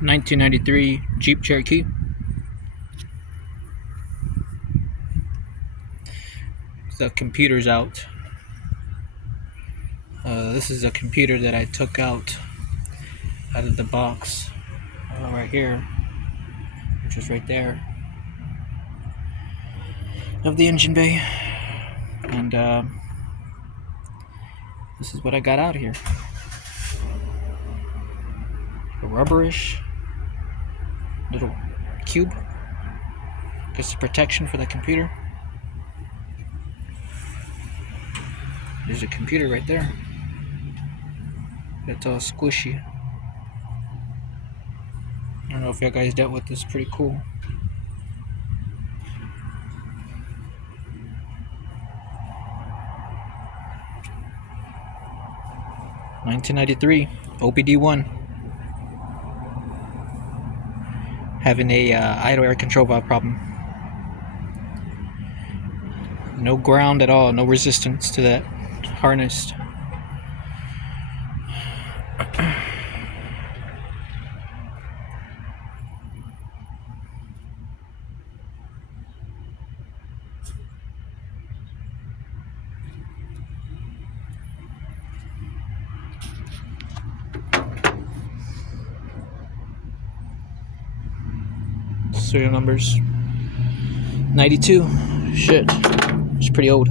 1993 Jeep Cherokee. The computer's out. This is a computer that I took out of the box right here, which was right there of the engine bay, and this is what I got out of here. A rubberish little cube, just protection for the computer. There's a computer right there. It's all squishy. I don't know if you guys dealt with this. Pretty cool. $1993 OBD1. Having a idle air control valve problem. No ground at all, no resistance to that harness. Serial numbers 92. Shit, it's pretty old.